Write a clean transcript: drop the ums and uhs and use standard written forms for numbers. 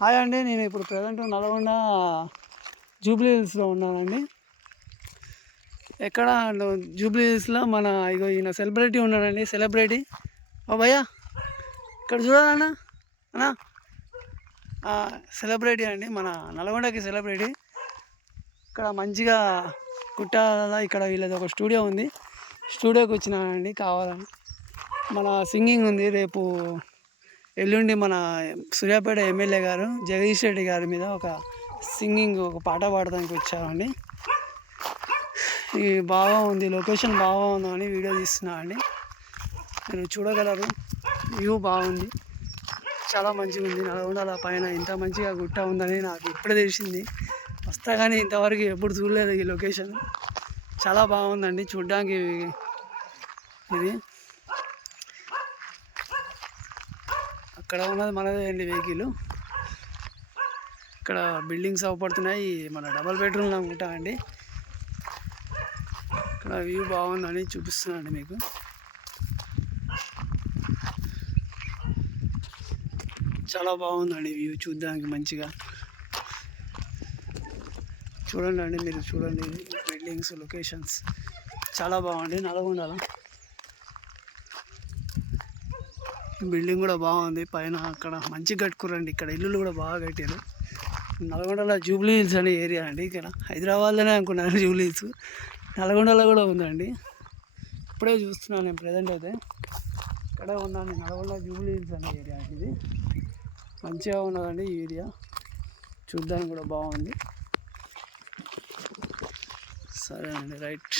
Hi అండి, నేను ఇప్పుడు ప్రజెంట్ నల్గొండ జూబ్లీ హిల్స్లో ఉన్నానండి. ఎక్కడ జూబ్లీ హిల్స్లో మన ఇగో ఈయన సెలబ్రిటీ ఉన్నాడండి. సెలబ్రిటీ ఓ భయ్యా, ఇక్కడ చూడాలన్నా అన్నా, సెలబ్రిటీ అండి, మన నల్గొండకి సెలబ్రిటీ. ఇక్కడ మంచిగా కుట్టాల, ఇక్కడ వీళ్ళది ఒక స్టూడియో ఉంది. స్టూడియోకి వచ్చినానండి కావాలని. మన సింగింగ్ ఉంది రేపు ఎల్లుండి మన సూర్యాపేట ఎమ్మెల్యే గారు జగదీష్ రెడ్డి గారి మీద ఒక సింగింగ్ ఒక పాట పాడడానికి వచ్చామండి. ఇది బాగా ఉంది, లొకేషన్ బాగా ఉందని వీడియో తీస్తున్నా అండి. మీరు చూడగలరు, వ్యూ బాగుంది, చాలా మంచిగా ఉంది. నల్గొండల పైన ఇంత మంచిగా గుట్ట ఉందని నాకు ఇప్పుడే తెలిసింది. వస్తా కానీ ఇంతవరకు ఎప్పుడు చూడలేదు ఈ లొకేషన్. చాలా బాగుందండి చూడ్డానికి. ఇది అక్కడ ఉన్నది మనదే అండి వెహికల్. ఇక్కడ బిల్డింగ్స్ అవపడుతున్నాయి, మన డబల్ బెడ్రూమ్ అనుకుంటా అండి. ఇక్కడ వ్యూ బాగుందని చూపిస్తున్నానండి మీకు. చాలా బాగుందండి వ్యూ చూడడానికి మంచిగా. చూడండి అండి, మీరు చూడండి బిల్డింగ్స్ లొకేషన్స్ చాలా బాగుంది. నల్గొండలో బిల్డింగ్ కూడా బాగుంది, పైన అక్కడ మంచిగా కట్టుకురండి. ఇక్కడ ఇల్లులు కూడా బాగా కట్టారు. నల్గొండలో జూబ్లీ హిల్స్ అనే ఏరియా అండి. ఇక్కడ హైదరాబాద్లోనే అనుకున్నాను జూబ్లీ హిల్స్, నల్గొండలో కూడా ఉందండి. ఇప్పుడే చూస్తున్నాను నేను ప్రజెంట్ అయితే. ఇక్కడే ఉన్నాను, నల్గొండ జూబ్లీ హిల్స్ అనే ఏరియా ఇది. మంచిగా ఉన్నదండి ఈ ఏరియా, చూడ్డానికి కూడా బాగుంది. సరే అండి, రైట్.